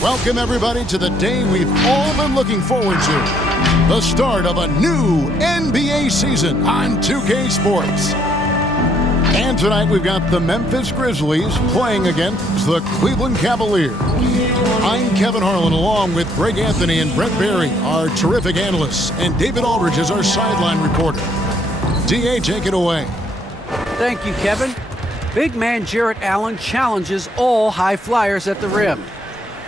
Welcome, everybody, to the day we've all been looking forward to. The start of a new NBA season on 2K Sports. And tonight we've got the Memphis Grizzlies playing against the Cleveland Cavaliers. I'm Kevin Harlan, along with Greg Anthony and Brett Berry, our terrific analysts, and David Aldridge is our sideline reporter. DA, take it away. Thank you, Kevin. Big man Jarrett Allen challenges all high flyers at the rim.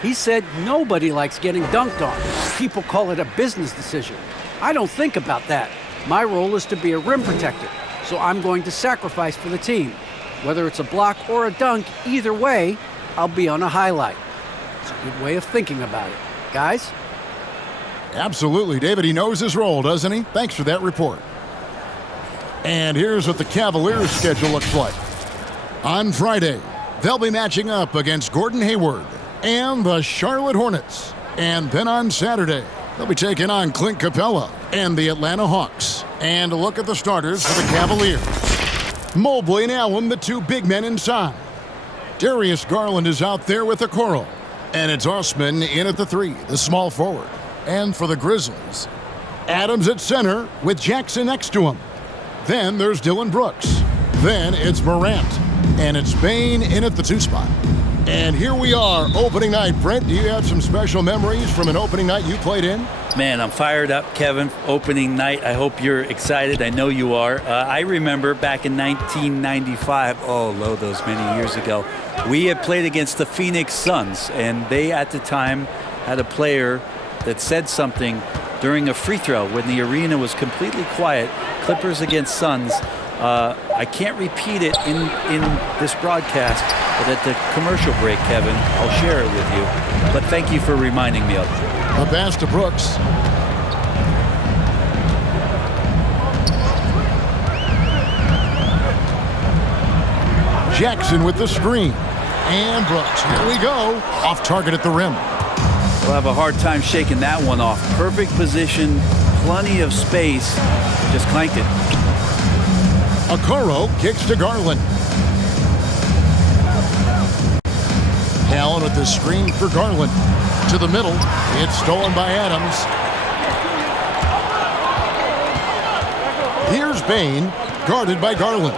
He said nobody likes getting dunked on. People call it a business decision. I don't think about that. My role is to be a rim protector, so I'm going to sacrifice for the team. Whether it's a block or a dunk, either way, I'll be on a highlight. It's a good way of thinking about it. Guys? Absolutely, David. He knows his role, doesn't he? Thanks for that report. And here's what the Cavaliers' schedule looks like. On Friday, they'll be matching up against Gordon Hayward and the Charlotte Hornets. And then on Saturday, they'll be taking on Clint Capella and the Atlanta Hawks. And a look at the starters for the Cavaliers. Mobley and Allen, the two big men inside. Darius Garland is out there with Okoro. And it's Osman in at the three, the small forward. And for the Grizzlies, Adams at center with Jackson next to him. Then there's Dylan Brooks. Then it's Morant. And it's Bane in at the two spot. And here we are, opening night. Brent, do you have some special memories from an opening night you played in? Man, I'm fired up, Kevin. Opening night. I hope you're excited. I know you are. I remember back in 1995, those many years ago, we had played against the Phoenix Suns, and they at the time had a player that said something during a free throw when the arena was completely quiet. Clippers against Suns. I can't repeat it in this broadcast, but at the commercial break, Kevin, I'll share it with you. But thank you for reminding me of it. A pass to Brooks. Jackson with the screen. And Brooks, here we go. Off target at the rim. We'll have a hard time shaking that one off. Perfect position, plenty of space. Just clanked it. Okoro kicks to Garland. Allen with the screen for Garland. To the middle. It's stolen by Adams. Here's Bane, guarded by Garland.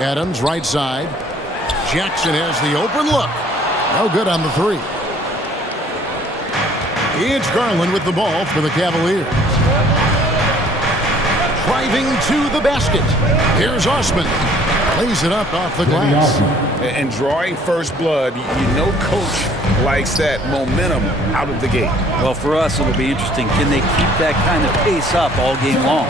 Adams right side. Jackson has the open look. No good on the three. It's Garland with the ball for the Cavaliers. Driving to the basket. Here's Osman. Lays it up off the glass. And drawing first blood, you know coach likes that momentum out of the gate. Well, for us, it'll be interesting. Can they keep that kind of pace up all game long?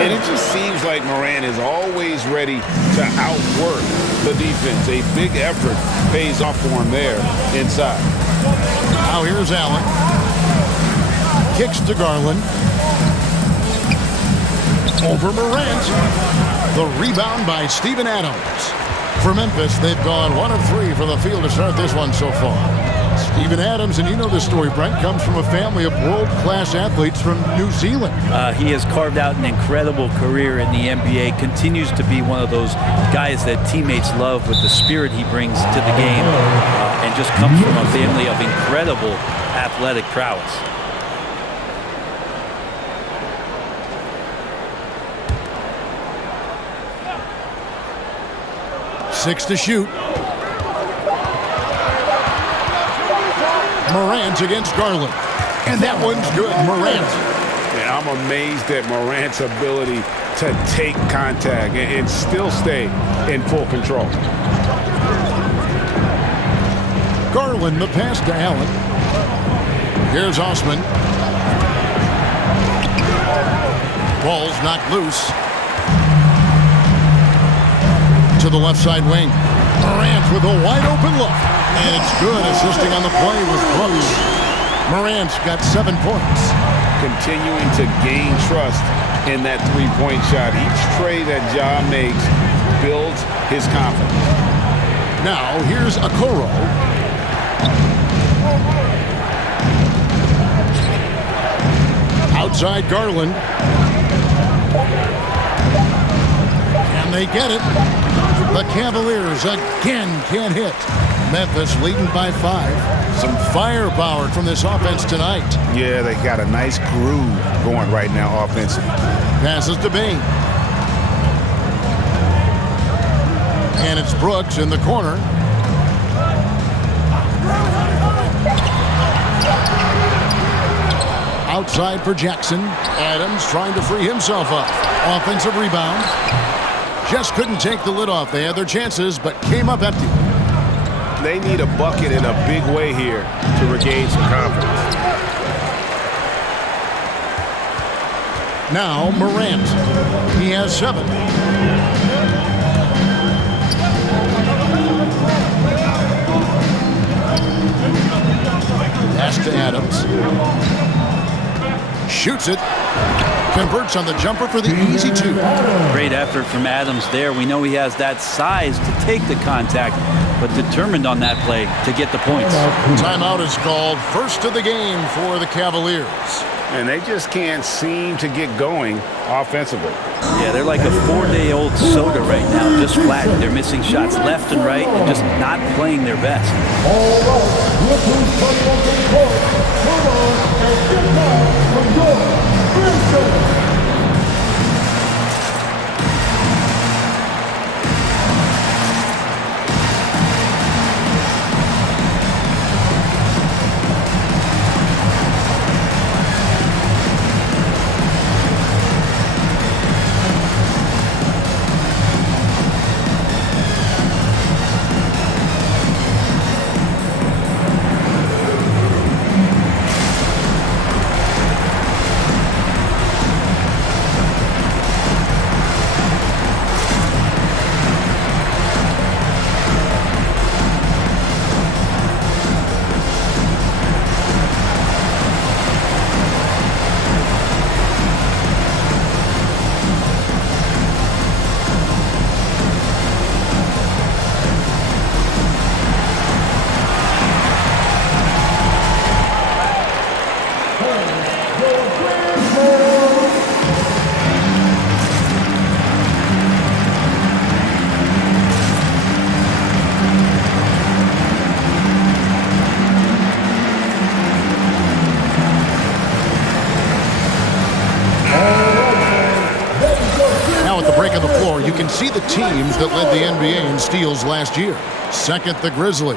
And it just seems like Morant is always ready to outwork the defense. A big effort pays off for him there inside. Now here's Allen. Kicks to Garland. Over Morant. The rebound by Steven Adams. For Memphis, they've gone 1 of 3 for the field to start this one so far. Steven Adams, and you know this story, Brent, comes from a family of world-class athletes from New Zealand. He has carved out an incredible career in the NBA, continues to be one of those guys that teammates love with the spirit he brings to the game, and just comes from a family of incredible athletic prowess. Six to shoot. Morant against Garland. And that one's good. Morant. Yeah, I'm amazed at Morant's ability to take contact and still stay in full control. Garland, the pass to Allen. Here's Osman. Ball's knocked loose. To the left side wing. Morant with a wide open look. And it's good, assisting on the play with Brooks. Morant's got 7 points. Continuing to gain trust in that three-point shot. Each tray that Ja makes builds his confidence. Now here's Okoro. Outside Garland. And And they get it. The Cavaliers again can't hit. Memphis leading by 5. Some firepower from this offense tonight. Yeah, they got a nice groove going right now offensively. Passes to Bain. And it's Brooks in the corner. Outside for Jackson. Adams trying to free himself up. Offensive rebound. Just couldn't take the lid off. They had their chances, but came up empty. They need a bucket in a big way here to regain some confidence. Now Morant. He has 7. Pass to Adams. Shoots it. Converts on the jumper for the easy 2. Great effort from Adams there. We know he has that size to take the contact, but determined on that play to get the points. Timeout is called. First of the game for the Cavaliers. And they just can't seem to get going offensively. Yeah, they're like a 4-day-old soda right now, just flat. They're missing shots left and right and just not playing their best. You can see the teams that led the NBA in steals last year. Second, the Grizzlies.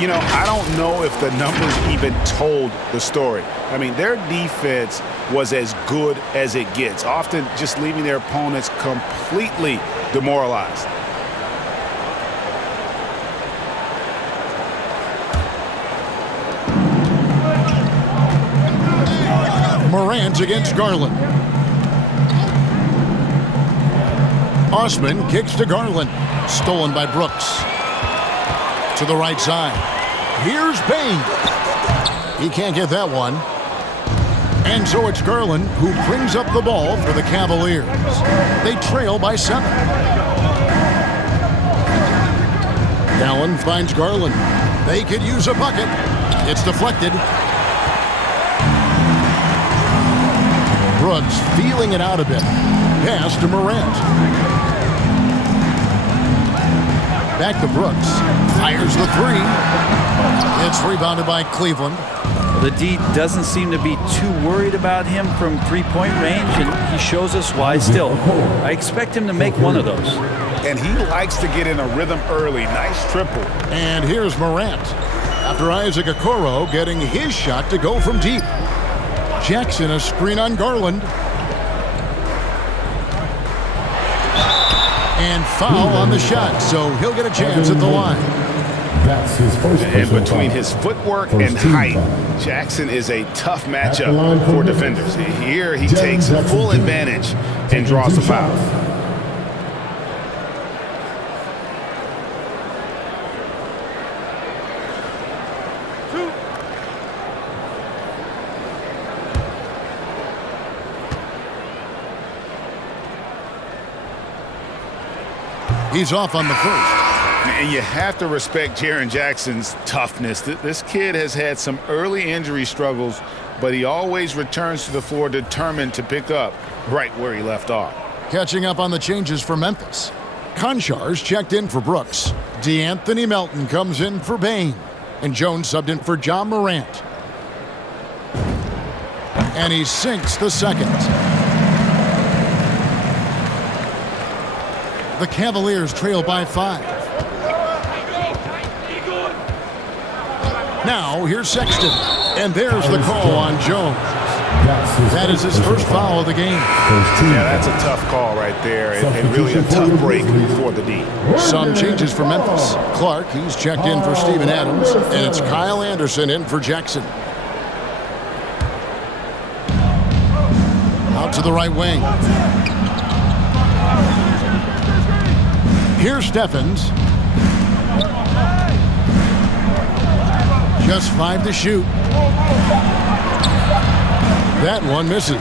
You know, I don't know if the numbers even told the story. I mean, their defense was as good as it gets, often just leaving their opponents completely demoralized. Morant against Garland. Osman kicks to Garland. Stolen by Brooks. To the right side. Here's Bain. He can't get that one. And so it's Garland who brings up the ball for the Cavaliers. They trail by 7. Allen finds Garland. They could use a bucket. It's deflected. Brooks feeling it out a bit. Pass to Morant. Back to Brooks. Fires the 3. It's rebounded by Cleveland. Well, the D doesn't seem to be too worried about him from three-point range, and he shows us why still. I expect him to make one of those. And he likes to get in a rhythm early. Nice triple. And here's Morant. After Isaac Okoro getting his shot to go from deep. Jackson a screen on Garland. And foul on the shot, so he'll get a chance at the line. That's his first. And between his footwork and height, Jackson is a tough matchup for defenders. Here he takes full advantage and draws the foul. He's off on the first. And you have to respect Jaren Jackson's toughness. This kid has had some early injury struggles, but he always returns to the floor determined to pick up right where he left off. Catching up on the changes for Memphis. Konchar's checked in for Brooks. DeAnthony Melton comes in for Bain. And Jones subbed in for John Morant. And he sinks the second. The Cavaliers trail by 5. Now, here's Sexton. And there's the call on Jones. That is his first foul of the game. Yeah, that's a tough call right there, and really a tough break for the D. Some changes for Memphis. Clark, he's checked in for Steven Adams, and it's Kyle Anderson in for Jackson. Out to the right wing. Here's Stephens. Just 5 to shoot. That one misses.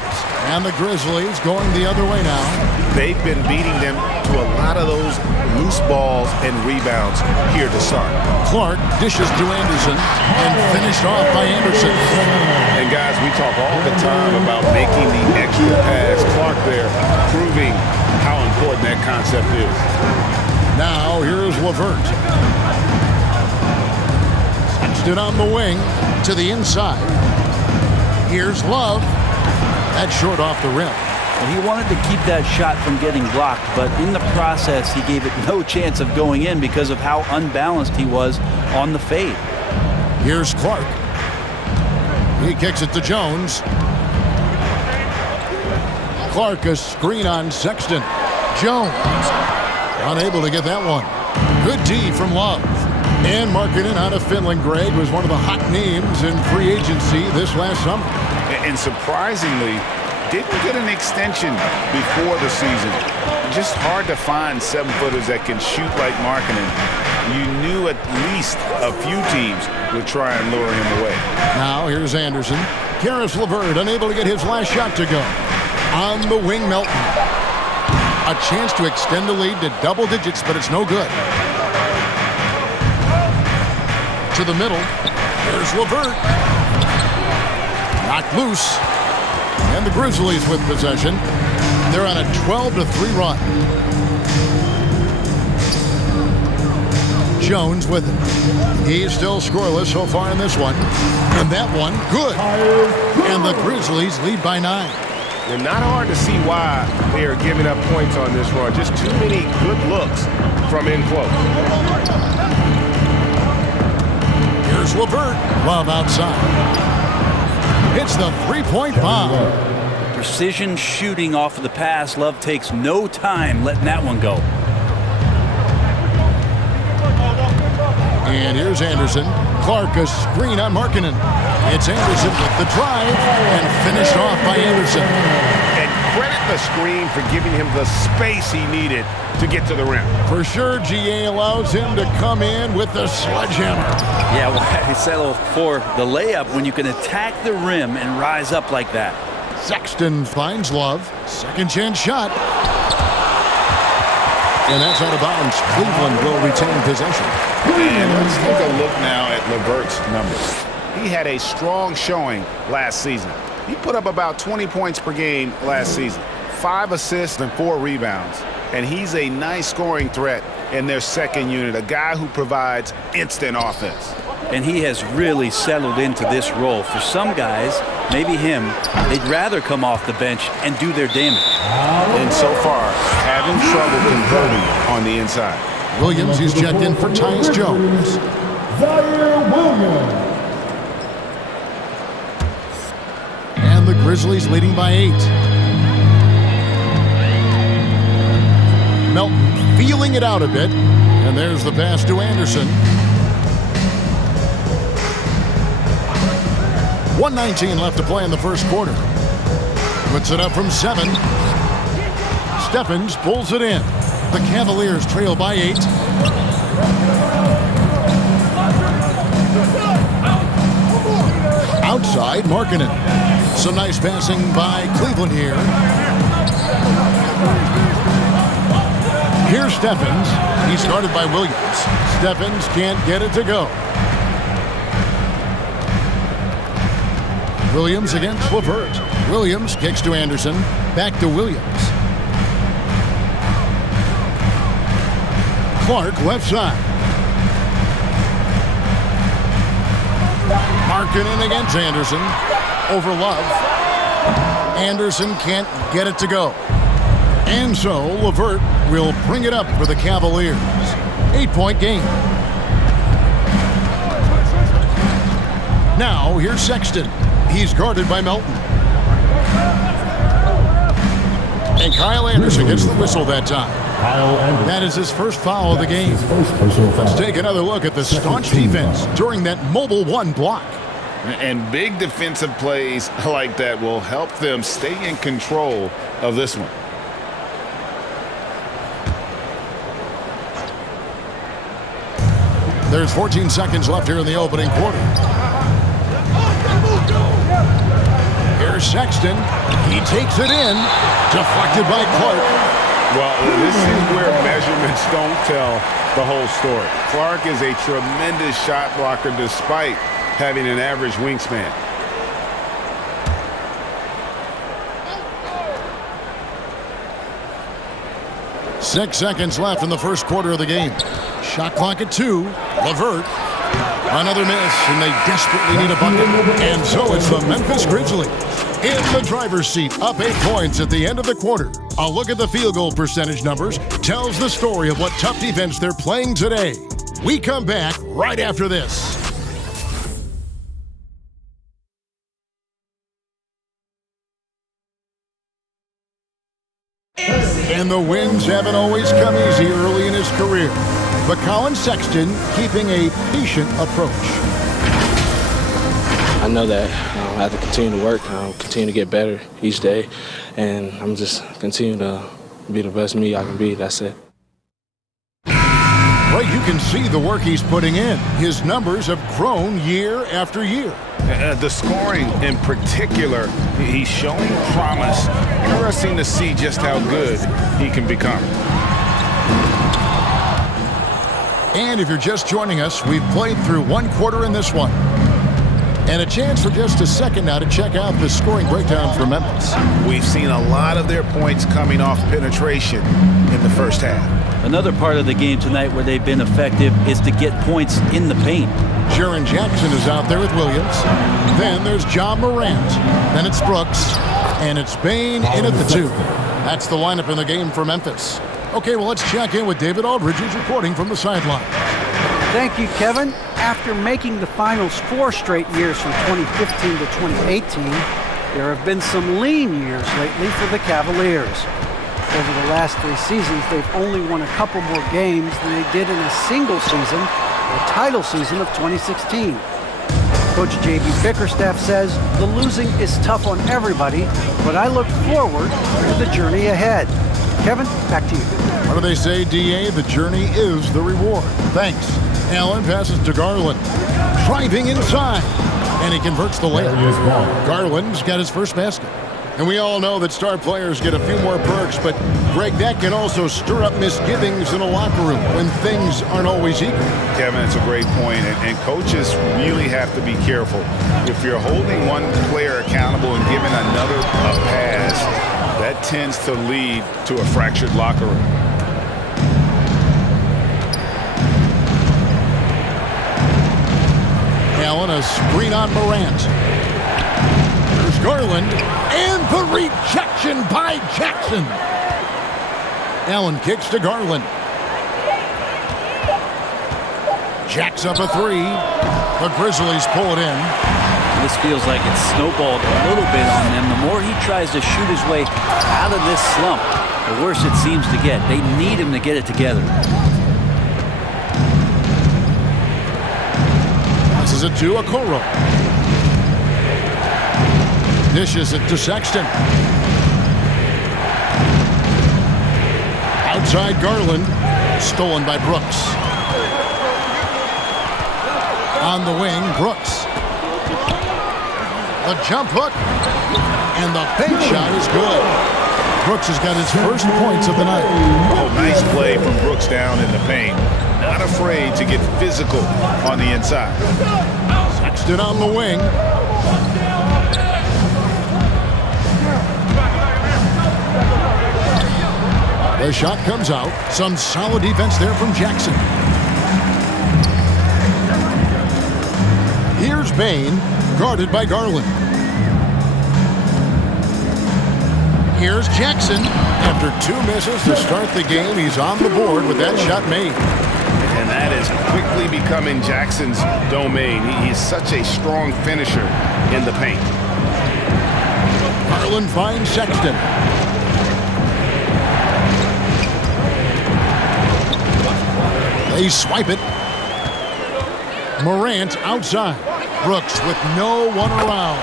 And the Grizzlies going the other way now. They've been beating them to a lot of those loose balls and rebounds here to start. Clark dishes to Anderson and finished off by Anderson. And guys, we talk all the time about making the extra pass. Clark there proving how important that concept is. Now here's LeVert. Sexton on the wing to the inside. Here's Love. That's short off the rim. Well, he wanted to keep that shot from getting blocked, but in the process, he gave it no chance of going in because of how unbalanced he was on the fade. Here's Clark. He kicks it to Jones. Clark, a screen on Sexton. Jones unable to get that one. Good D from Love. And Markkanen out of Finland, Greg, was one of the hot names in free agency this last summer. And surprisingly, didn't get an extension before the season. Just hard to find 7-footers that can shoot like Markkanen. You knew at least a few teams would try and lure him away. Now here's Anderson. Karis LeVert unable to get his last shot to go. On the wing, Melton. A chance to extend the lead to double digits, but it's no good. To the middle. There's LeVert. Knocked loose. And the Grizzlies with possession. They're on a 12-3 run. Jones with it. He's still scoreless so far in this one. And that one, good. And the Grizzlies lead by 9. And not hard to see why they are giving up points on this run. Just too many good looks from in close. Here's LeVert. Love outside. Hits the three-point bomb. Precision shooting off of the pass. Love takes no time letting that one go. And here's Anderson. Clark, a screen on Markkanen. It's Anderson with the drive and finished off by Anderson. And credit the screen for giving him the space he needed to get to the rim. For sure, GA allows him to come in with the sledgehammer. Yeah, well, settle for the layup when you can attack the rim and rise up like that. Sexton finds Love. Second chance shot. And that's out of bounds. Cleveland will retain possession. And let's take a look now at LeVert's numbers. He had a strong showing last season. He put up about 20 points per game last season, 5 assists and 4 rebounds. And he's a nice scoring threat in their second unit, a guy who provides instant offense. And he has really settled into this role. For some guys, maybe him, they'd rather come off the bench and do their damage. And so far, having trouble converting on the inside. Williams, he's checked in for Tyus Jones. Zaire Williams. And the Grizzlies leading by 8. Melton feeling it out a bit. And there's the pass to Anderson. 1:19 left to play in the first quarter. Puts it up from 7. Stephens pulls it in. The Cavaliers trail by 8. Outside, Markkanen. Some nice passing by Cleveland here. Here's Stephens. He's guarded by Williams. Stephens can't get it to go. Williams against LeVert. Williams kicks to Anderson. Back to Williams. Clark left side. Markkanen against Anderson. Over Love. Anderson can't get it to go. And so LeVert will bring it up for the Cavaliers. 8-point game. Now here's Sexton. He's guarded by Melton. And Kyle Anderson gets the whistle that time. That is his first foul of the game. Let's take another look at the staunch defense during that mobile one block. And big defensive plays like that will help them stay in control of this one. There's 14 seconds left here in the opening quarter. Here's Sexton. He takes it in. Deflected by Clark. Well, this is where measurements don't tell the whole story. Clark is a tremendous shot blocker despite having an average wingspan. Six seconds left in the first quarter of the game. Shot clock at 2. LeVert. Another miss, and they desperately need a bucket. And so it's the Memphis Grizzlies in the driver's seat, up 8 points at the end of the quarter. A look at the field goal percentage numbers tells the story of what tough defense they're playing today. We come back right after this. And the wins haven't always come easy early in his career. But Colin Sexton keeping a patient approach. I know that I have to continue to work, continue to get better each day, and I'm just continue to be the best me I can be. That's it. Well, you can see the work he's putting in. His numbers have grown year after year. The scoring in particular, he's showing promise. Interesting to see just how good he can become. And if you're just joining us, we've played through one quarter in this one. And a chance for just a second now to check out the scoring breakdown for Memphis. We've seen a lot of their points coming off penetration in the first half. Another part of the game tonight where they've been effective is to get points in the paint. Jaren Jackson is out there with Williams. Then there's John Morant. Then it's Brooks. And it's Bane in at the 2. That's the lineup in the game for Memphis. Okay, well, let's check in with David Aldridge, who's reporting from the sideline. Thank you, Kevin. After making the finals 4 straight years from 2015 to 2018, there have been some lean years lately for the Cavaliers. Over the last 3 seasons, they've only won a couple more games than they did in a single season, the title season of 2016. Coach J.B. Bickerstaff says the losing is tough on everybody, but I look forward to the journey ahead. Kevin, back to you. What do they say, D.A.? The journey is the reward. Thanks. Allen passes to Garland. Driving inside. And he converts the layup. Garland's got his first basket. And we all know that star players get a few more perks, but, Greg, that can also stir up misgivings in a locker room when things aren't always equal. Kevin, it's a great point, and coaches really have to be careful. If you're holding one player accountable and giving another a pass, that tends to lead to a fractured locker room. Allen, a screen on Morant. There's Garland, and the rejection by Jackson. Allen kicks to Garland. Jacks up a 3. The Grizzlies pull it in. This feels like it's snowballed a little bit on them. The more he tries to shoot his way out of this slump, the worse it seems to get. They need him to get it together. Passes it to Okoro. Dishes it to Sexton. Outside Garland. Stolen by Brooks. On the wing, Brooks. A jump hook. And the bank shot is good. Brooks has got his first points of the night. Oh, nice play from Brooks down in the paint. Not afraid to get physical on the inside. Sexton on the wing. The shot comes out. Some solid defense there from Jackson. Here's Bain, guarded by Garland. Here's Jackson. After 2 misses to start the game, he's on the board with that shot made. And that is quickly becoming Jackson's domain. He's such a strong finisher in the paint. Garland finds Sexton. They swipe it. Morant outside. Brooks with no one around.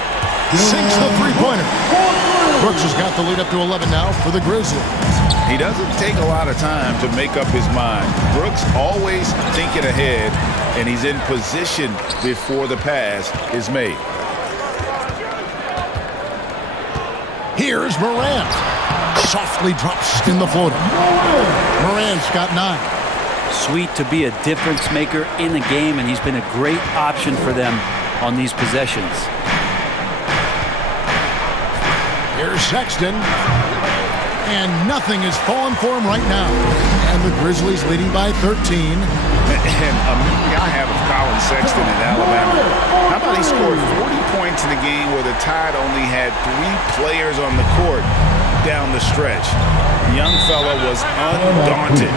Sinks the three-pointer. Brooks has got the lead up to 11 now for the Grizzlies. He doesn't take a lot of time to make up his mind. Brooks always thinking ahead, and he's in position before the pass is made. Here's Morant. Softly drops in the floater. Morant's got 9. Sweet to be a difference maker in the game, and he's been a great option for them on these possessions. Here's Sexton. And nothing is falling for him right now. And the Grizzlies leading by 13. And a memory I have of Colin Sexton in Alabama. How about he scored 40 points in a game where the Tide only had 3 players on the court down the stretch. The young fella was undaunted.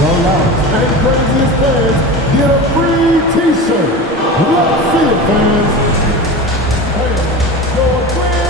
The loudest and craziest fans get a free t-shirt. Let's see it, fans. Hey, your Grizzlies.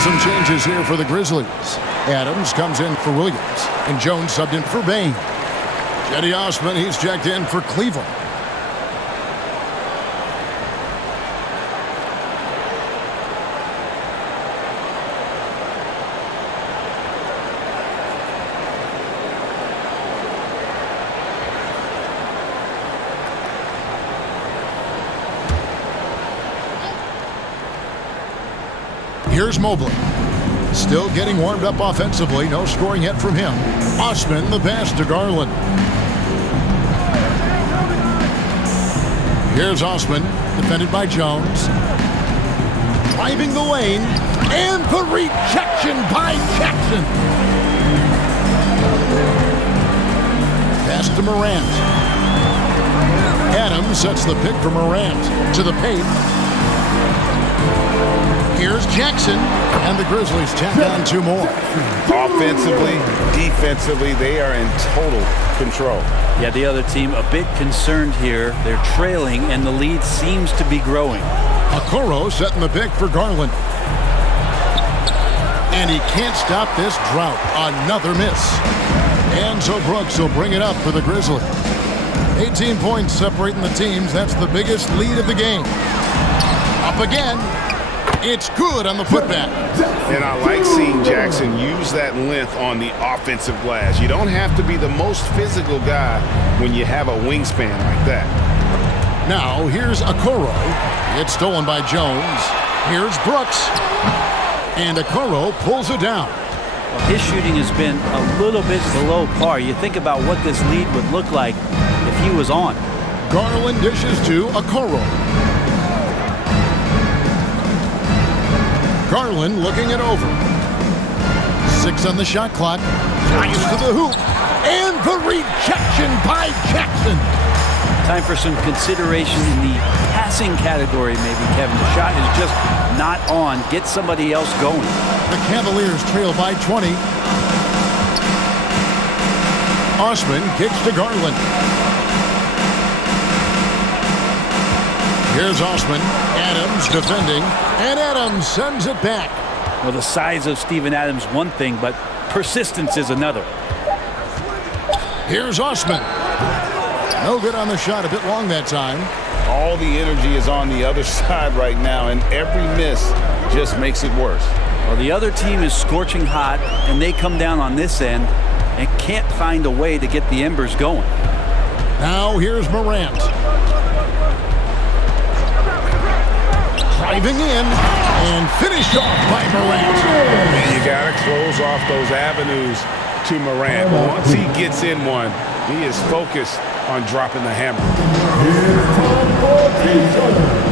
Some changes here for the Grizzlies. Adams comes in for Williams, and Jones subbed in for Bain. Cedi Osman, he's checked in for Cleveland. Here's Mobley. Still getting warmed up offensively. No scoring yet from him. Osman, the pass to Garland. Here's Osman, defended by Jones. Driving the lane. And the rejection by Jackson. Pass to Morant. Adams sets the pick for Morant. To the paint. Here's Jackson, and the Grizzlies tack on 2 more. Offensively, defensively, they are in total control. Yeah, the other team a bit concerned here. They're trailing, and the lead seems to be growing. Okoro setting the pick for Garland. And he can't stop this drought. Another miss. And so Brooks will bring it up for the Grizzlies. 18 points separating the teams. That's the biggest lead of the game. Up again. It's good on the putback. And I like seeing Jackson use that length on the offensive glass. You don't have to be the most physical guy when you have a wingspan like that. Now, here's Okoro. It's stolen by Jones. Here's Brooks. And Okoro pulls it down. Well, his shooting has been a little bit below par. You think about what this lead would look like if he was on. Garland dishes to Okoro. Garland looking it over. 6 on the shot clock. Drives to the hoop. And the rejection by Jackson. Time for some consideration in the passing category, maybe, Kevin. The shot is just not on. Get somebody else going. The Cavaliers trail by 20. Osman kicks to Garland. Here's Osman. Adams defending. And Adams sends it back. Well, the size of Steven Adams, one thing, but persistence is another. Here's Osman. No good on the shot. A bit long that time. All the energy is on the other side right now, and every miss just makes it worse. Well, the other team is scorching hot, and they come down on this end and can't find a way to get the embers going. Now here's Morant. Driving in and finished off by Morant. And you got to close off those avenues to Morant. Once he gets in one, he is focused on dropping the hammer. It's time for T-shirt.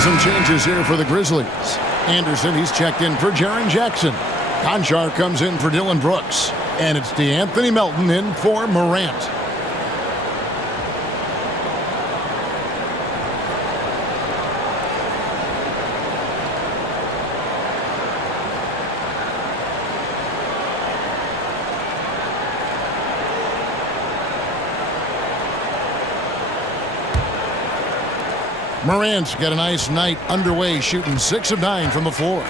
Some changes here for the Grizzlies. Anderson, he's checked in for Jaren Jackson. Conchar comes in for Dylan Brooks. And it's DeAnthony Melton in for Morant. Morant's got a nice night underway, shooting 6 of 9 from the floor.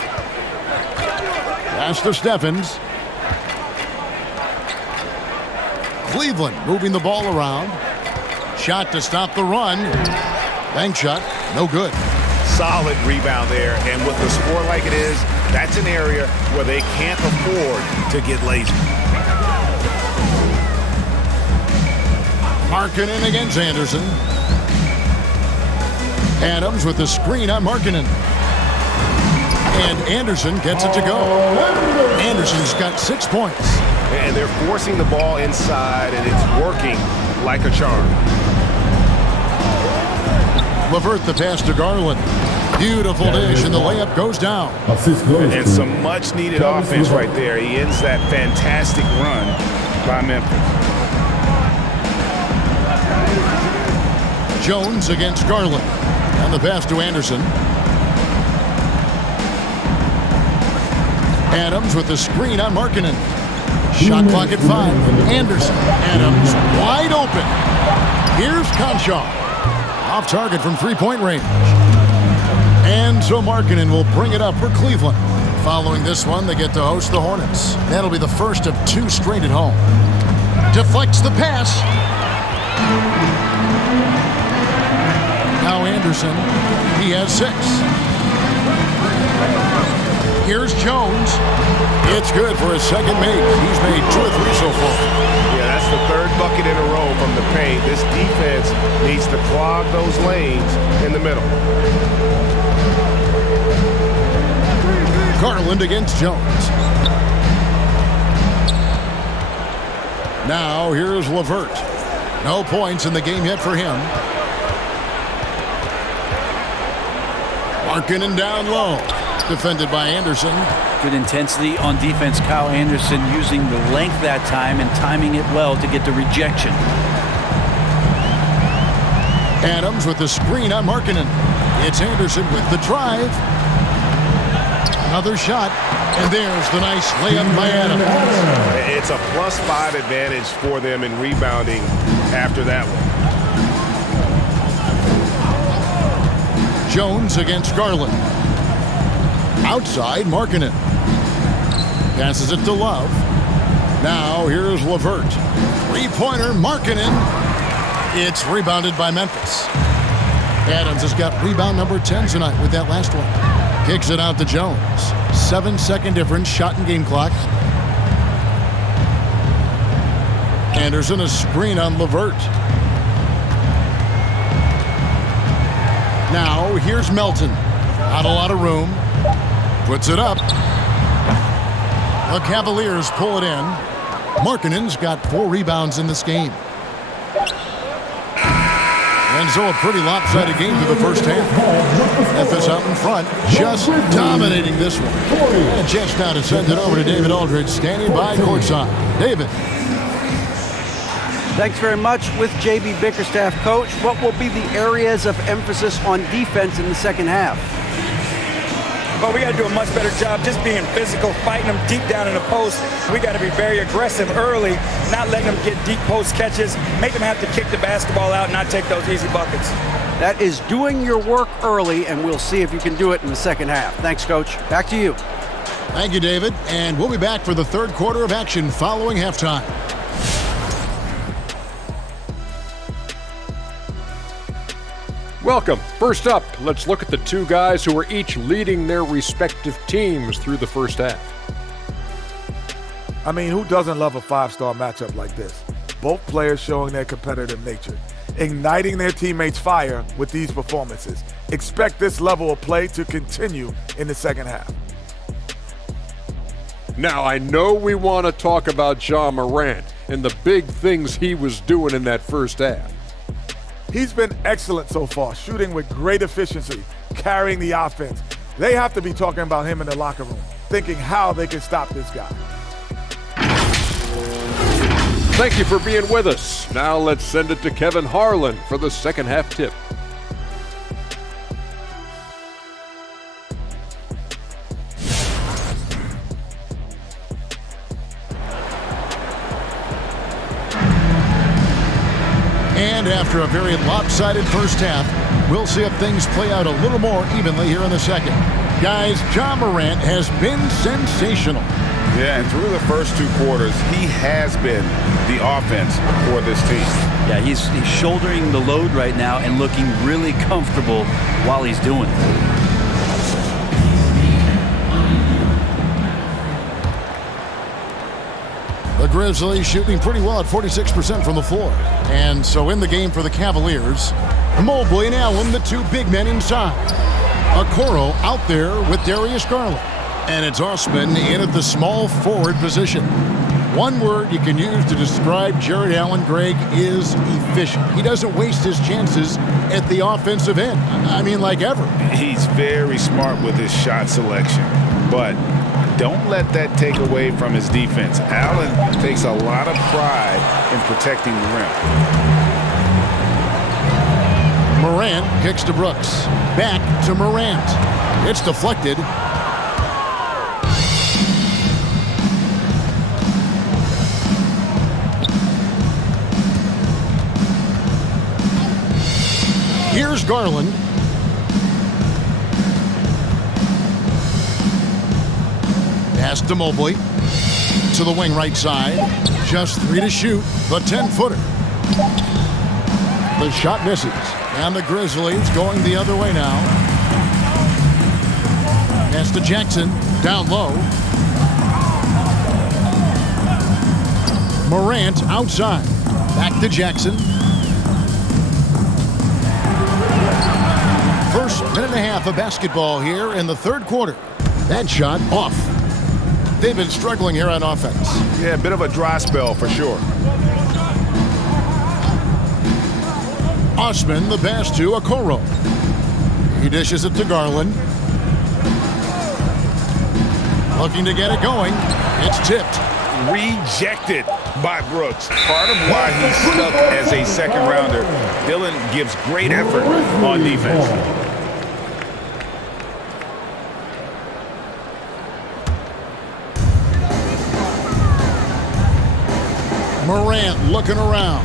Pass to Stephens. Cleveland moving the ball around. Shot to stop the run. Bank shot, no good. Solid rebound there, and with the score like it is, that's an area where they can't afford to get lazy. Markkanen against Anderson. Adams with the screen on Markkanen. And Anderson gets it to go. Anderson's got 6 points. And they're forcing the ball inside, and it's working like a charm. LeVert the pass to Garland. Beautiful dish, and the layup goes down. And some much-needed offense right there. He ends that fantastic run by Memphis. Jones against Garland. And the pass to Anderson. Adams with the screen on Markkanen. Shot clock at 5. Anderson. Adams wide open. Here's Conchar. Off target from three-point range. And so Markkanen will bring it up for Cleveland. Following this one, they get to host the Hornets. That'll be the first of 2 straight at home. Deflects the pass. Now Anderson, he has 6. Here's Jones. It's good for his second make. He's made 2 or 3 so far. Yeah, that's the 3rd bucket in a row from the paint. This defense needs to clog those lanes in the middle. Garland against Jones. Now here's LeVert. No points in the game yet for him. Markkanen down low. Defended by Anderson. Good intensity on defense. Kyle Anderson using the length that time and timing it well to get the rejection. Adams with the screen on Markkanen. It's Anderson with the drive. Another shot. And there's the nice layup by Adams. It's a +5 advantage for them in rebounding after that one. Jones against Garland. Outside, Markkanen. Passes it to Love. Now here's LeVert. Three-pointer, Markkanen. It's rebounded by Memphis. Adams has got rebound number 10 tonight with that last one. Kicks it out to Jones. 7-second difference, shot and game clock. Anderson, a screen on LeVert. Now here's Melton. Not a lot of room. Puts it up. The Cavaliers pull it in. Markkanen's got 4 rebounds in this game. And so a pretty lopsided game to the first half. Memphis out in front, just dominating this one. And a chance now to send it over to David Aldridge, standing by courtside. David. Thanks very much. With J.B. Bickerstaff, Coach, what will be the areas of emphasis on defense in the second half? Well, we got to do a much better job just being physical, fighting them deep down in the post. We got to be very aggressive early, not letting them get deep post catches, make them have to kick the basketball out, not take those easy buckets. That is doing your work early, and we'll see if you can do it in the second half. Thanks, Coach. Back to you. Thank you, David. And we'll be back for the third quarter of action following halftime. Welcome. First up, let's look at the two guys who are each leading their respective teams through the first half. I mean, who doesn't love a five-star matchup like this? Both players showing their competitive nature, igniting their teammates' fire with these performances. Expect this level of play to continue in the second half. Now, I know we want to talk about Ja Morant and the big things he was doing in that first half. He's been excellent so far, shooting with great efficiency, carrying the offense. They have to be talking about him in the locker room, thinking how they can stop this guy. Thank you for being with us. Now let's send it to Kevin Harlan for the second half tip. And after a very lopsided first half, we'll see if things play out a little more evenly here in the second. Guys, Ja Morant has been sensational. Yeah, and through the first 2 quarters, he has been the offense for this team. Yeah, he's shouldering the load right now and looking really comfortable while he's doing it. The Grizzlies shooting pretty well at 46% from the floor. And so in the game for the Cavaliers, Mobley and Allen, the 2 big men inside. Okoro out there with Darius Garland. And it's Osman in at the small forward position. One word you can use to describe Jared Allen, Greg, is efficient. He doesn't waste his chances at the offensive end. I mean, like ever. He's very smart with his shot selection, but don't let that take away from his defense. Allen takes a lot of pride in protecting the rim. Morant kicks to Brooks. Back to Morant. It's deflected. Here's Garland. Pass to Mobley. To the wing right side. Just 3 to shoot. The 10-footer. The shot misses. And the Grizzlies going the other way now. Pass to Jackson. Down low. Morant outside. Back to Jackson. First minute and a half of basketball here in the third quarter. That shot off. They've been struggling here on offense. Yeah, a bit of a dry spell for sure. Osman, the pass to Okoro. He dishes it to Garland. Looking to get it going. It's tipped. Rejected by Brooks. Part of why he's stuck as a second rounder. Dillon gives great effort on defense. Morant looking around.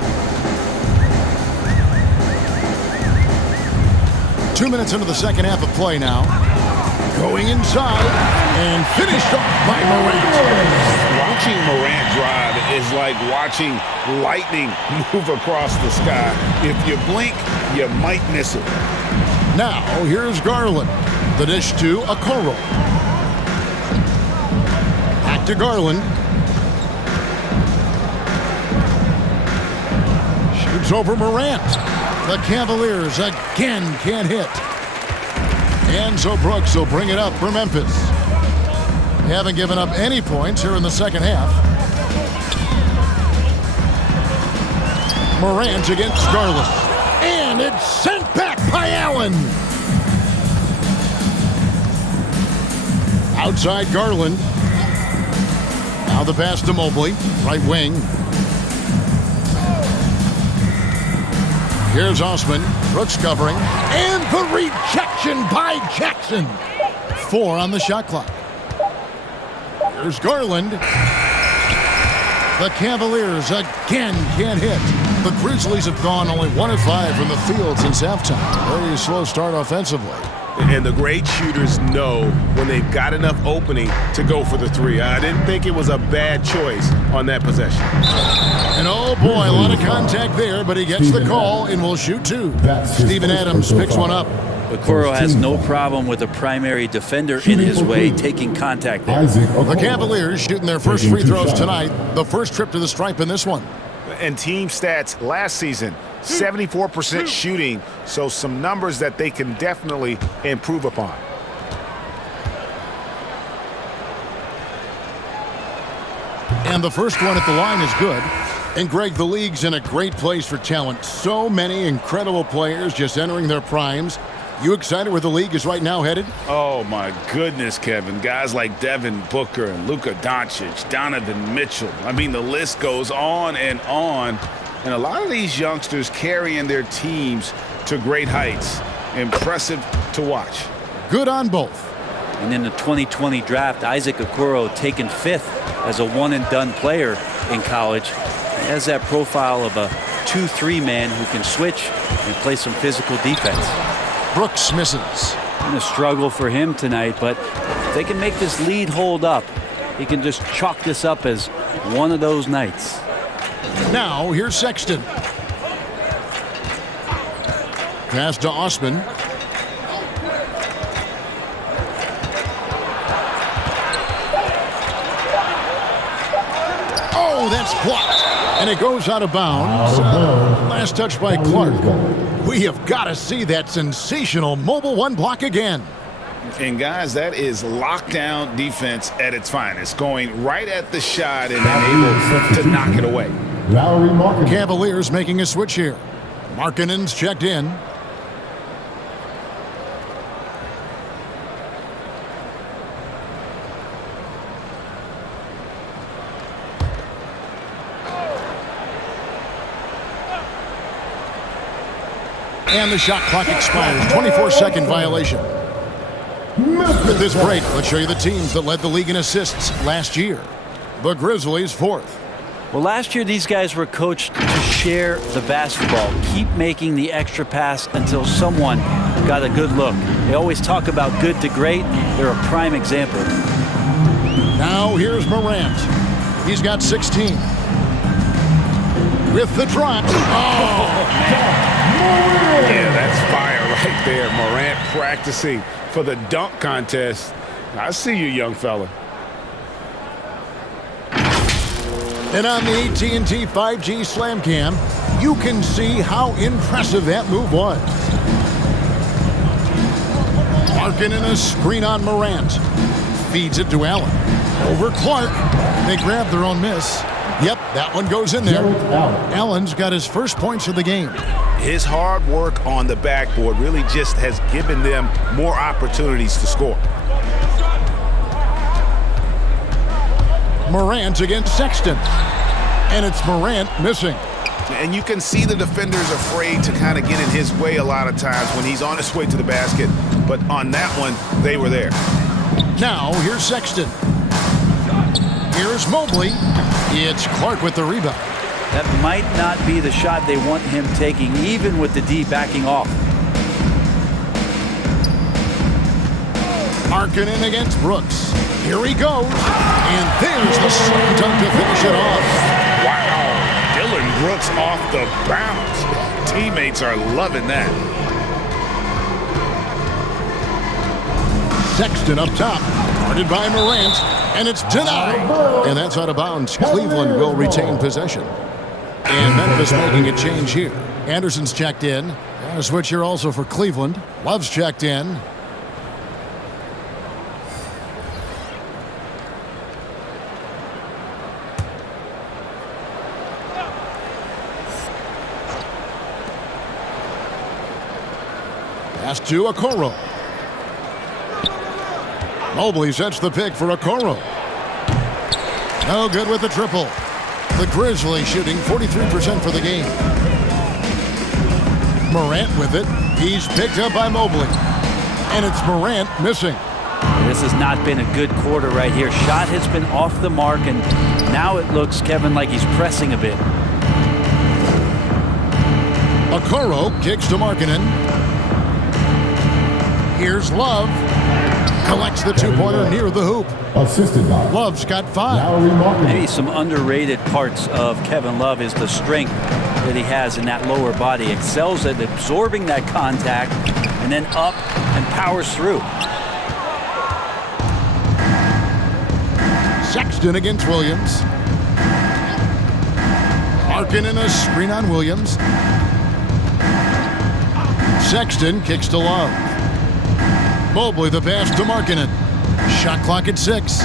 2 minutes into the second half of play now. Going inside and finished off by Morant. Watching Morant drive is like watching lightning move across the sky. If you blink, you might miss it. Now, here's Garland. The dish to Okoro. Back to Garland. Shoots over Morant. The Cavaliers again can't hit. And so Brooks will bring it up for Memphis. They haven't given up any points here in the second half. Morant against Garland. And it's sent back by Allen. Outside Garland. Now the pass to Mobley. Right wing. Here's Osman. Brooks covering. And the rejection by Jackson. 4 on the shot clock. Here's Garland. The Cavaliers again can't hit. The Grizzlies have gone only 1 of 5 from the field since halftime. Very slow start offensively. And the great shooters know when they've got enough opening to go for the three. I didn't think it was a bad choice on that possession. And oh boy, a lot of contact there, but he gets the call and will shoot 2. Steven Adams picks one up. Okoro has no problem with a primary defender in his way taking contact there. The Cavaliers shooting their first free throws tonight. The first trip to the stripe in this one. And team stats last season, 74% shooting, so some numbers that they can definitely improve upon. And the first one at the line is good. And Greg, the league's in a great place for talent. So many incredible players just entering their primes. You excited where the league is right now headed? Oh, my goodness, Kevin. Guys like Devin Booker and Luka Doncic, Donovan Mitchell. I mean, the list goes on and on. And a lot of these youngsters carrying their teams to great heights. Impressive to watch. Good on both. And in the 2020 draft, Isaac Okoro taken 5th as a one-and-done player in college. He has that profile of a 2-3 man who can switch and play some physical defense. Brooks misses. Been a struggle for him tonight, but if they can make this lead hold up, he can just chalk this up as one of those nights. Now, here's Sexton. Pass to Osman. Oh, that's blocked. And it goes out of bounds. Last touch by Clark. We have got to see that sensational mobile one block again. And guys, that is lockdown defense at its finest. Going right at the shot and then able to knock it away. Cavaliers making a switch here. Markkanen's checked in. And the shot clock expires. 24-second violation. With this break, let's show you the teams that led the league in assists last year. The Grizzlies 4th. Well, last year these guys were coached to share the basketball, keep making the extra pass until someone got a good look. They always talk about good to great. They're a prime example. Now here's Morant. He's got 16. With the drive. Oh, yeah, that's fire right there. Morant practicing for the dunk contest. I see you, young fella. And on the AT&T 5G Slam Cam, you can see how impressive that move was. Markkanen a screen on Morant. feeds it to Allen. Over Clark. They grab their own miss. Yep, that one goes in there. Allen's got his first points of the game. His hard work on the backboard really just has given them more opportunities to score. Morant against Sexton. And it's Morant missing. And you can see the defenders afraid to kind of get in his way a lot of times when he's on his way to the basket. But on that one, they were there. Now, here's Sexton. Here's Mobley. It's Clark with the rebound. That might not be the shot they want him taking, even with the D backing off. Markkanen against Brooks. Here he goes. And there's the slam dunk to finish it off. Wow. Dylan Brooks off the bounce. Teammates are loving that. Sexton up top. Guarded by Morant. And it's denied. And that's out of bounds. Cleveland will retain possession. And Memphis making a change here. Anderson's checked in. And a switch here also for Cleveland. Love's checked in. Pass to Okoro. Mobley sets the pick for Okoro. No good with the triple. The Grizzlies shooting 43% for the game. Morant with it. He's picked up by Mobley. And it's Morant missing. This has not been a good quarter right here. Shot has been off the mark, and now it looks, Kevin, like he's pressing a bit. Okoro kicks to Markkanen. Here's Love. Collects the two-pointer near the hoop. Assisted by Love's got 5. Maybe some underrated parts of Kevin Love is the strength that he has in that lower body. Excels at absorbing that contact and then up and powers through. Sexton against Williams. Markkanen a screen on Williams. Sexton kicks to Love. Mobley the pass to Markkanen. Shot clock at 6.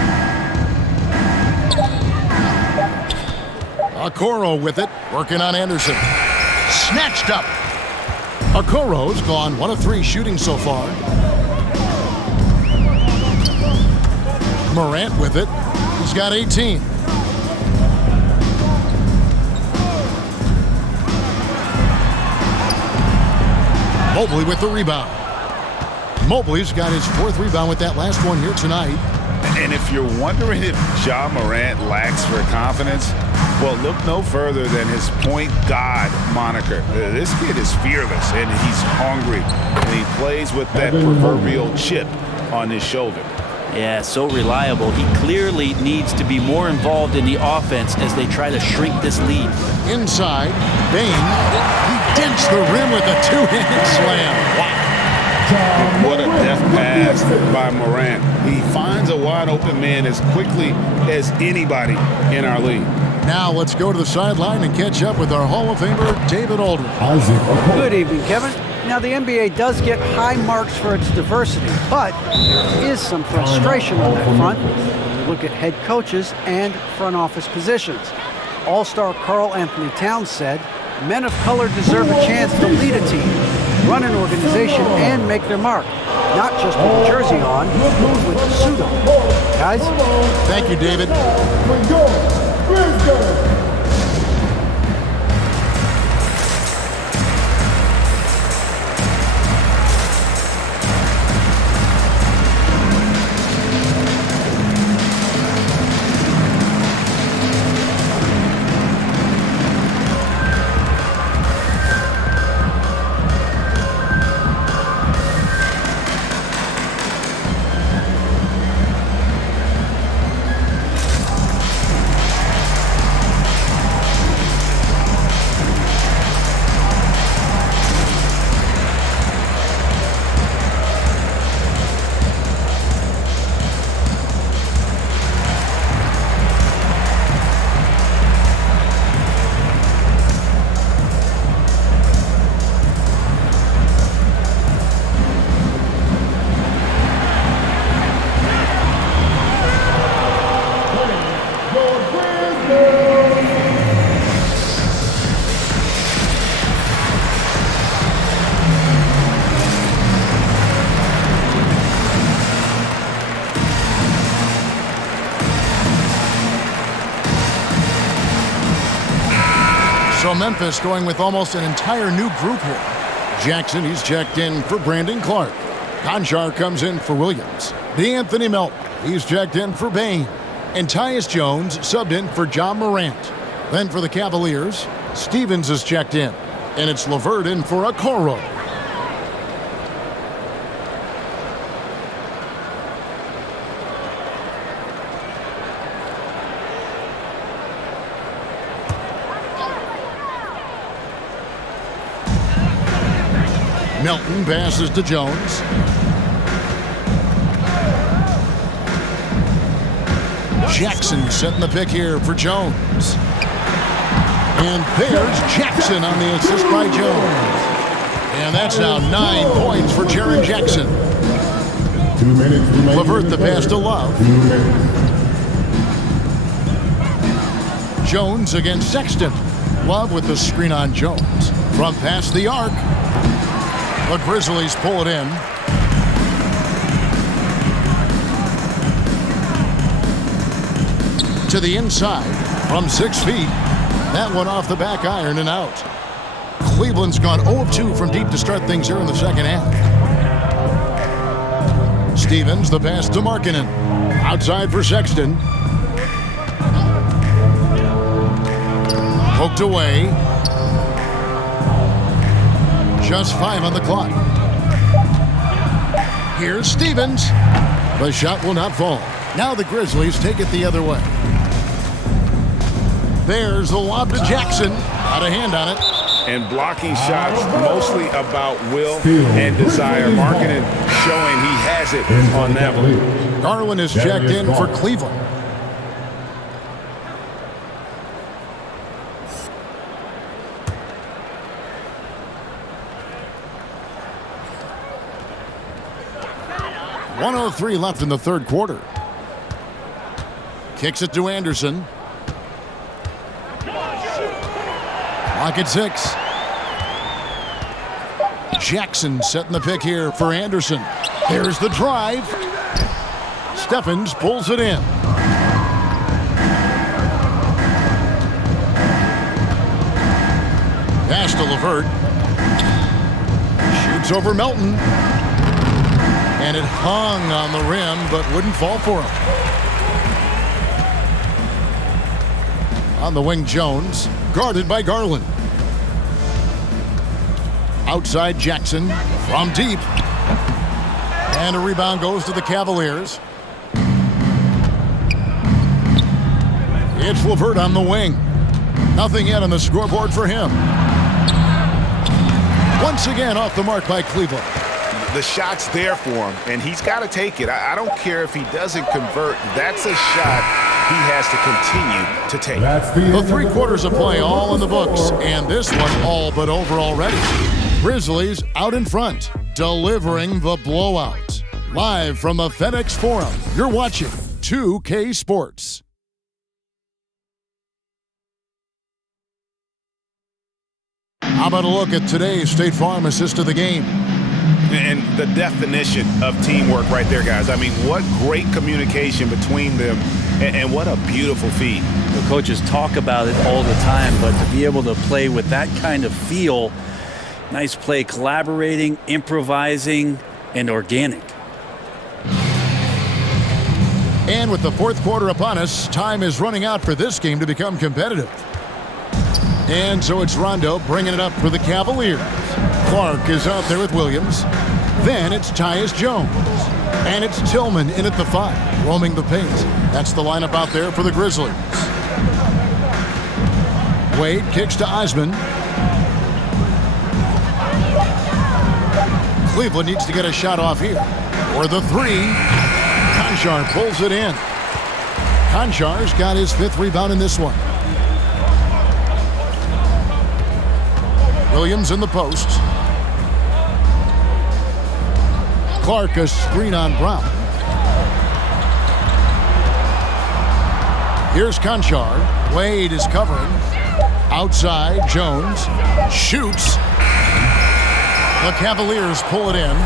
Okoro with it, working on Anderson. Snatched up. Okoro's gone 1 of 3 shooting so far. Morant with it. He's got 18. Mobley with the rebound. Mobley's got his 4th rebound with that last one here tonight. And if you're wondering if Ja Morant lacks for confidence, well, look no further than his point guard moniker. This kid is fearless, and he's hungry, and he plays with that proverbial chip on his shoulder. Yeah, so reliable. He clearly needs to be more involved in the offense as they try to shrink this lead. Inside, Bane. He dents the rim with a 2-handed slam. Wow. What a deft pass by Morant. He finds a wide open man as quickly as anybody in our league. Now let's go to the sideline and catch up with our Hall of Famer, David Aldridge. Good evening, Kevin. Now, the NBA does get high marks for its diversity, but there is some frustration on that front when you look at head coaches and front office positions. All-star Karl Anthony Towns said, men of color deserve a chance to lead a team, run an organization, and make their mark. Not just with the jersey on, but with the suit on. Guys? Thank you, David. So Memphis going with almost an entire new group here. Jackson, he's checked in for Brandon Clark. Conchar comes in for Williams. DeAnthony Melton, he's checked in for Bain. And Tyus Jones subbed in for John Morant. Then for the Cavaliers, Stevens is checked in. And it's LeVert in for Okoro. Melton passes to Jones. Jackson setting the pick here for Jones. And there's Jackson on the assist by Jones. And that's now 9 points for Jaren Jackson. 2 minutes remaining. LeVert the pass to Love. 2 minutes. Jones against Sexton. Love with the screen on Jones. From past the arc. The Grizzlies pull it in. To the inside from 6 feet. That one off the back iron and out. Cleveland's gone 0 of 2 from deep to start things here in the second half. Stevens, the pass to Markkanen. Outside for Sexton. Poked away. Just 5 on the clock. Here's Stevens. The shot will not fall. Now the Grizzlies take it the other way. There's the lob to Jackson. Got a hand on it. And blocking shots mostly about will and desire. Markkanen showing he has it on that one. Garland is checked in for Cleveland. .103 left in the third quarter. Kicks it to Anderson. Lock at 6. Jackson setting the pick here for Anderson. There's the drive. Steffens pulls it in. Pass to LeVert. Shoots over Melton. And it hung on the rim, but wouldn't fall for him. On the wing, Jones, guarded by Garland. Outside Jackson from deep. And a rebound goes to the Cavaliers. It's LeVert on the wing. Nothing yet on the scoreboard for him. Once again off the mark by Cleveland. The shot's there for him, and he's got to take it. I don't care if he doesn't convert. That's a shot he has to continue to take. The 3 quarters of play all in the books, and this one all but over already. Grizzlies out in front, delivering the blowout. Live from the FedEx Forum, you're watching 2K Sports. How about a look at today's State Farm assist of the game? And the definition of teamwork right there, guys. I mean, what great communication between them, and what a beautiful feat. The coaches talk about it all the time, but to be able to play with that kind of feel, nice play, collaborating, improvising, and organic. And with the fourth quarter upon us, time is running out for this game to become competitive. And so it's Rondo bringing it up for the Cavaliers. Clark is out there with Williams. Then it's Tyus Jones. And it's Tillman in at the 5, roaming the paint. That's the lineup out there for the Grizzlies. Wade kicks to Eisman. Cleveland needs to get a shot off here. For the 3, Conchar pulls it in. Conchar's got his 5th rebound in this one. Williams in the post. Clark a screen on Brown. Here's Conchar. Wade is covering. Outside, Jones shoots. The Cavaliers pull it in.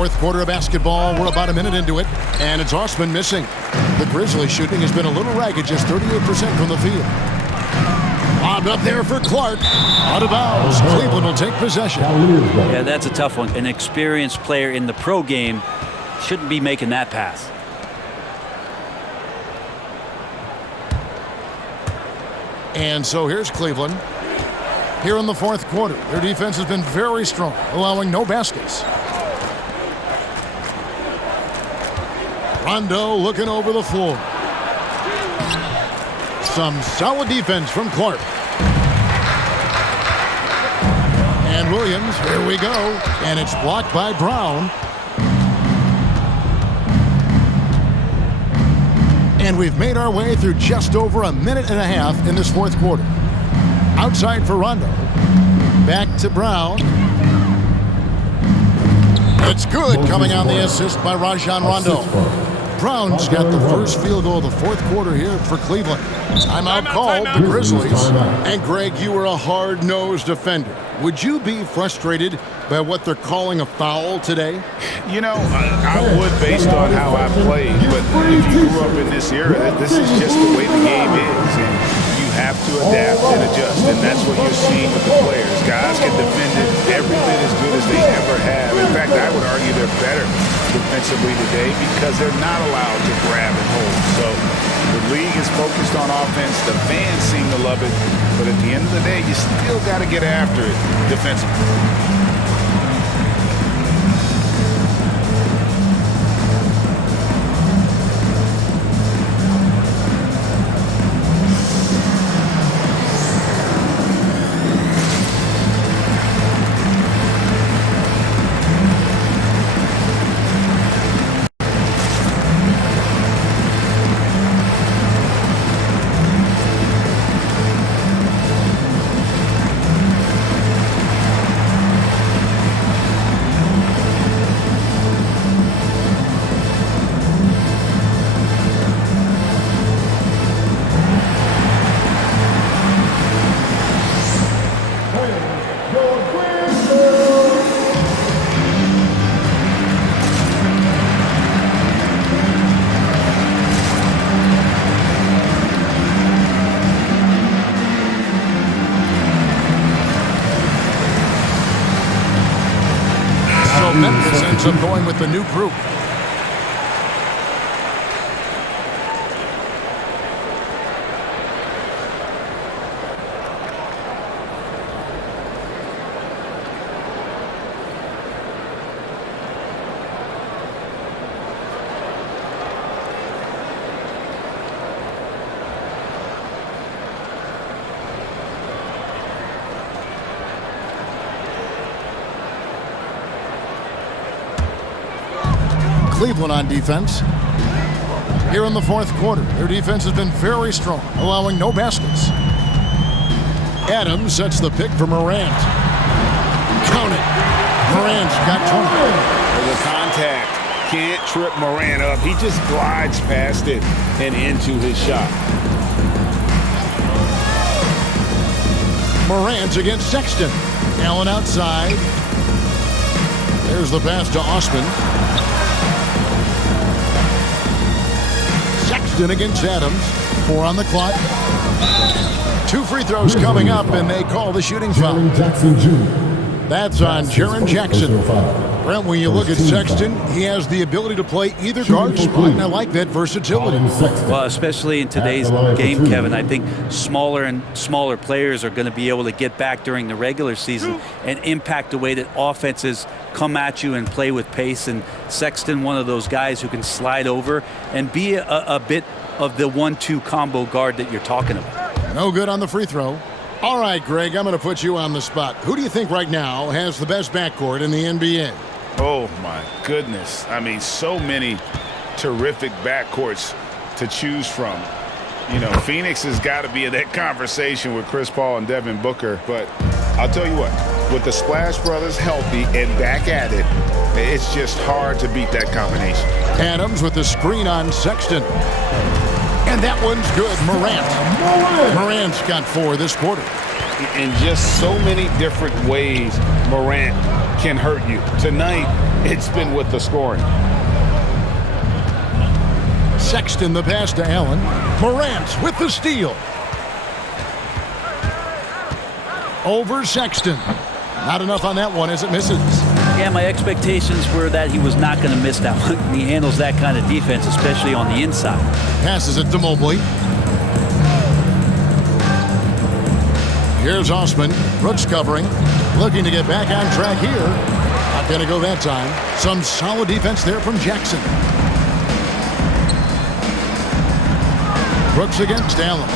fourth quarter of basketball. We're about a minute into it, and it's Osman missing. The Grizzlies shooting has been a little ragged, just 38% from the field. Lobbed up there for Clark. Out of bounds. Cleveland will take possession. Yeah, that's a tough one. An experienced player in the pro game shouldn't be making that pass. And so here's Cleveland. Here in the fourth quarter, their defense has been very strong, allowing no baskets. Rondo looking over the floor. Some solid defense from Clark. And Williams, here we go. And it's blocked by Brown. And we've made our way through just over a minute and a half in this fourth quarter. Outside for Rondo. Back to Brown. It's good, coming on the assist by Rajon Rondo. Brown's got the first field goal of the fourth quarter here for Cleveland. Timeout called the Grizzlies. And Greg, you were a hard-nosed defender. Would you be frustrated by what they're calling a foul today? You know, I would based on how I played. But if you grew up in this era, this is just the way the game is. And you have to adapt and adjust. And that's what you're seeing with the players. Guys can defend it every bit as good as they ever have. In fact, I would argue they're better defensively today because they're not allowed to grab and hold. So the league is focused on offense. The fans seem to love it. But at the end of the day, you still got to get after it defensively. Memphis ends up going with the new group. Cleveland on defense. Here in the fourth quarter, their defense has been very strong, allowing no baskets. Adams sets the pick for Morant. Count it. Morant's got 20. There's a contact. Can't trip Morant up. He just glides past it and into his shot. Morant against Sexton. Allen outside. There's the pass to Osman. Sexton against Adams. 4 on the clock. 2 free throws coming up, and they call the shooting foul. That's on Jaren Jackson. Brent, when you look at Sexton, he has the ability to play either guard spot, and I like that versatility. Well, especially in today's game, Kevin, I think smaller and smaller players are going to be able to get back during the regular season and impact the way that offenses come at you and play with pace. And Sexton, one of those guys who can slide over and be a bit of the 1-2 combo guard that you're talking about. No good on the free throw. All right, Greg, I'm going to put you on the spot. Who do you think right now has the best backcourt in the NBA? Oh, my goodness. I mean, so many terrific backcourts to choose from. You know, Phoenix has got to be in that conversation with Chris Paul and Devin Booker. But I'll tell you what, with the Splash Brothers healthy and back at it, it's just hard to beat that combination. Adams with the screen on Sexton. And that one's good. Morant's got 4 this quarter. In just so many different ways, Morant can hurt you. Tonight, it's been with the scoring. Sexton the pass to Allen. Morant with the steal. Over Sexton. Not enough on that one as it misses. Yeah, my expectations were that he was not going to miss that one. He handles that kind of defense, especially on the inside. Passes it to Mobley. Here's Osman. Brooks covering. Looking to get back on track here. Not going to go that time. Some solid defense there from Jackson. Brooks against Allen.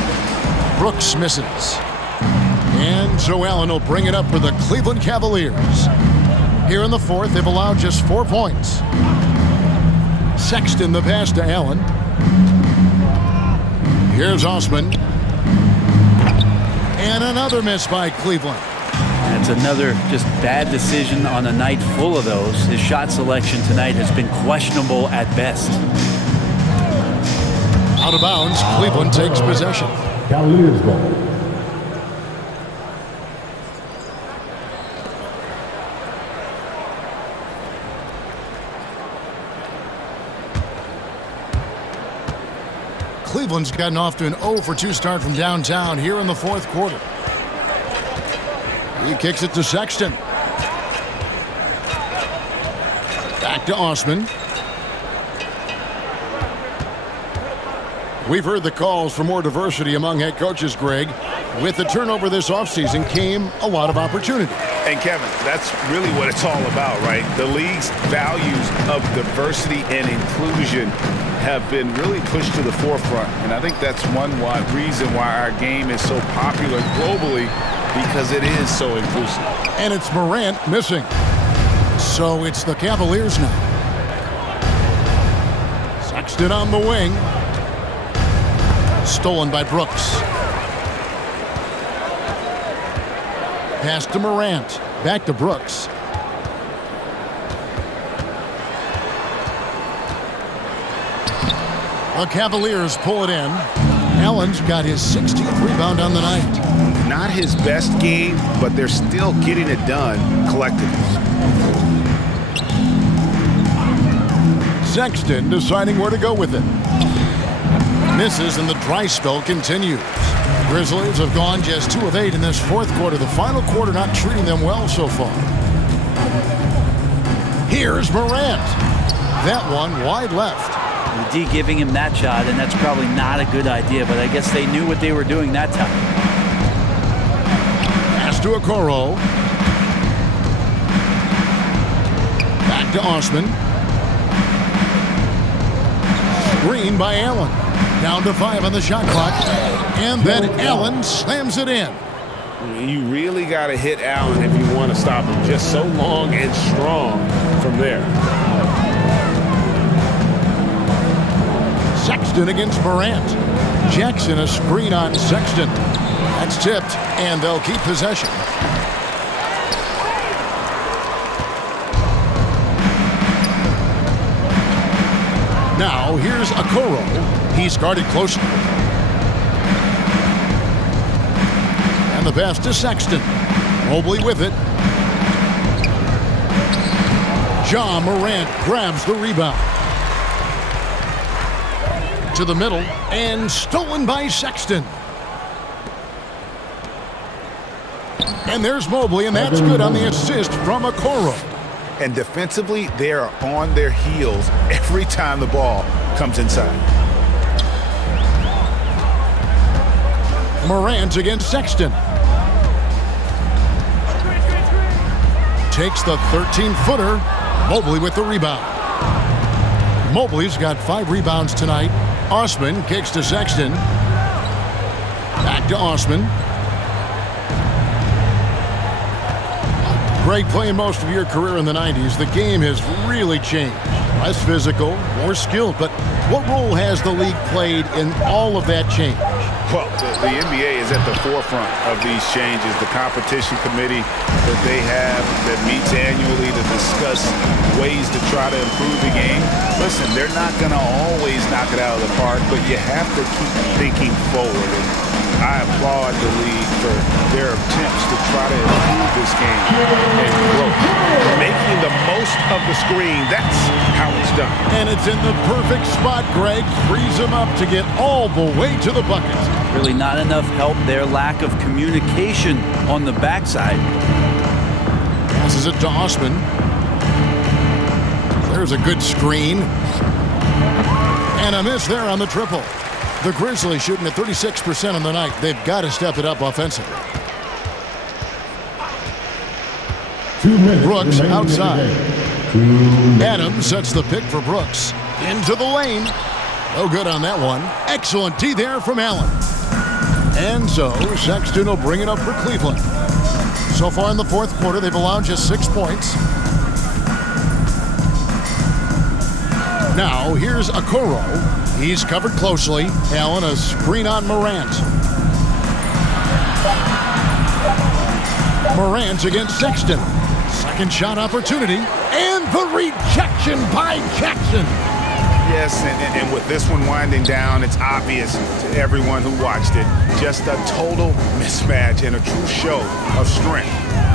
Brooks misses. And so Allen will bring it up for the Cleveland Cavaliers. Here in the fourth, they've allowed just 4 points. Sexton the pass to Allen. Here's Osman. And another miss by Cleveland. That's another just bad decision on a night full of those. His shot selection tonight has been questionable at best. Out of bounds, Cleveland takes possession. Cavaliers ball. Cleveland's gotten off to an 0-for-2 start from downtown here in the fourth quarter. He kicks it to Sexton. Back to Osman. We've heard the calls for more diversity among head coaches, Greg. With the turnover this offseason came a lot of opportunity. And Kevin, that's really what it's all about, right? The league's values of diversity and inclusion have been really pushed to the forefront. And I think that's one reason why our game is so popular globally, because it is so inclusive. And it's Morant missing. So it's the Cavaliers now. Sexton on the wing. Stolen by Brooks. Pass to Morant. Back to Brooks. The Cavaliers pull it in. Allen's got his 16th rebound on the night. Not his best game, but they're still getting it done collectively. Sexton deciding where to go with it. Misses and the dry spell continues. Grizzlies have gone just 2 of 8 in this fourth quarter. The final quarter not treating them well so far. Here's Morant. That one wide left. The D giving him that shot, and that's probably not a good idea, but I guess they knew what they were doing that time. Pass to Okoro. Back to Osman. Screen by Allen. Down to 5 on the shot clock. And then Allen slams it in. You really got to hit Allen if you want to stop him. Just so long and strong from there. Sexton against Morant. Jackson a screen on Sexton. That's tipped, and they'll keep possession. Now here's Okoro. He's guarded closely. And the pass to Sexton. Mobley with it. Ja Morant grabs the rebound. To the middle, and stolen by Sexton. And there's Mobley, and that's good on the assist from Okoro. And defensively, they are on their heels every time the ball comes inside. Morant against Sexton. Takes the 13-footer. Mobley with the rebound. Mobley's got 5 rebounds tonight. Osman kicks to Sexton. Back to Osman. Greg, playing most of your career in the 90s, the game has really changed. Less physical, more skilled, but what role has the league played in all of that change? Well, the NBA is at the forefront of these changes. The competition committee that they have that meets annually to discuss ways to try to improve the game. Listen, they're not going to always knock it out of the park, but you have to keep thinking forward. And I applaud the league for their attempts to try to improve this game and grow. Making the most of the screen, that's how it's done. And it's in the perfect spot, Greg. Frees him up to get all the way to the bucket. Really not enough help there. Lack of communication on the backside. Passes it to Osman. There's a good screen. And a miss there on the triple. The Grizzlies shooting at 36% on the night. They've got to step it up offensively. 2 minutes. Brooks remaining outside. in the game. Adams sets the pick for Brooks. Into the lane. No good on that one. Excellent D there from Allen. And so Sexton will bring it up for Cleveland. So far in the fourth quarter, they've allowed just 6 points. Now here's Okoro. He's covered closely. Allen, a screen on Morant. Morant against Sexton. Second shot opportunity. And the rejection by Jackson. Yes, and with this one winding down, it's obvious to everyone who watched it. Just a total mismatch and a true show of strength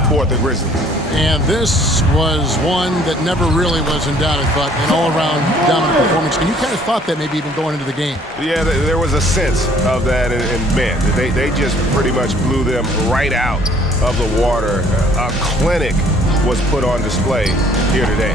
for the Grizzlies. And this was one that never really was in doubt, I thought, an all-around dominant performance. And you kind of thought that maybe even going into the game. Yeah, there was a sense of that, and man, they just pretty much blew them right out of the water. A clinic was put on display here today.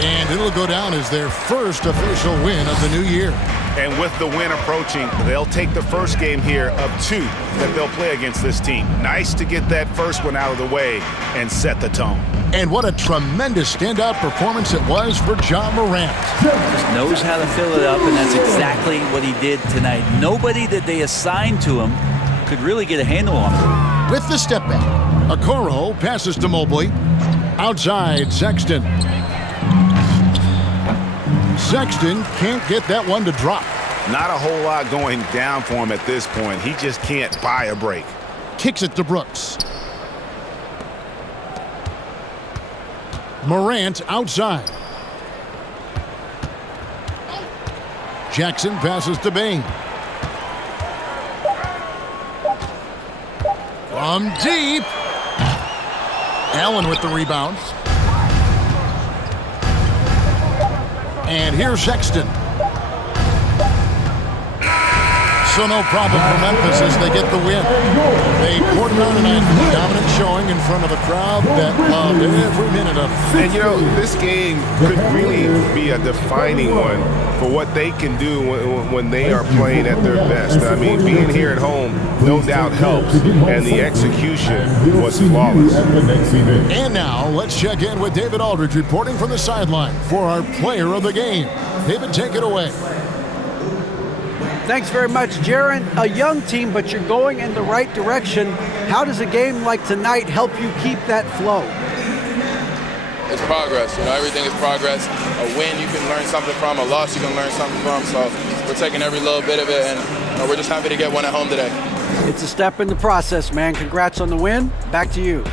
And it'll go down as their first official win of the new year. And with the win approaching, they'll take the first game here of 2 that they'll play against this team. Nice to get that first one out of the way and set the tone. And what a tremendous standout performance it was for Ja Morant. Just knows how to fill it up, and that's exactly what he did tonight. Nobody that they assigned to him could really get a handle on him. With the step back, Okoro passes to Mobley. Outside, Sexton. Sexton can't get that one to drop. Not a whole lot going down for him at this point. He just can't buy a break. Kicks it to Brooks. Morant outside. Jackson passes to Bain. From deep. Allen with the rebound. And here's Sexton. So no problem for Memphis as they get the win. They poured it on tonight, a dominant showing in front of a crowd that loved every minute of it. And you know, this game could really be a defining one for what they can do when they are playing at their best. I mean, being here at home no doubt helps, and the execution was flawless. And now let's check in with David Aldridge reporting from the sideline for our player of the game. David, take it away. Thanks very much, Jaron. A young team, but you're going in the right direction. How does a game like tonight help you keep that flow? It's progress. You know, everything is progress. A win you can learn something from, a loss you can learn something from. So we're taking every little bit of it, and we're just happy to get one at home today. It's a step in the process, man. Congrats on the win. Back to you.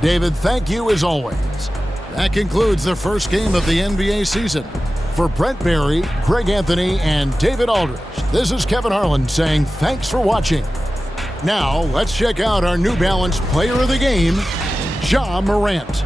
David, thank you as always. That concludes the first game of the NBA season. For Brent Barry, Greg Anthony, and David Aldridge, this is Kevin Harlan saying thanks for watching. Now, let's check out our New Balance player of the game, Ja Morant.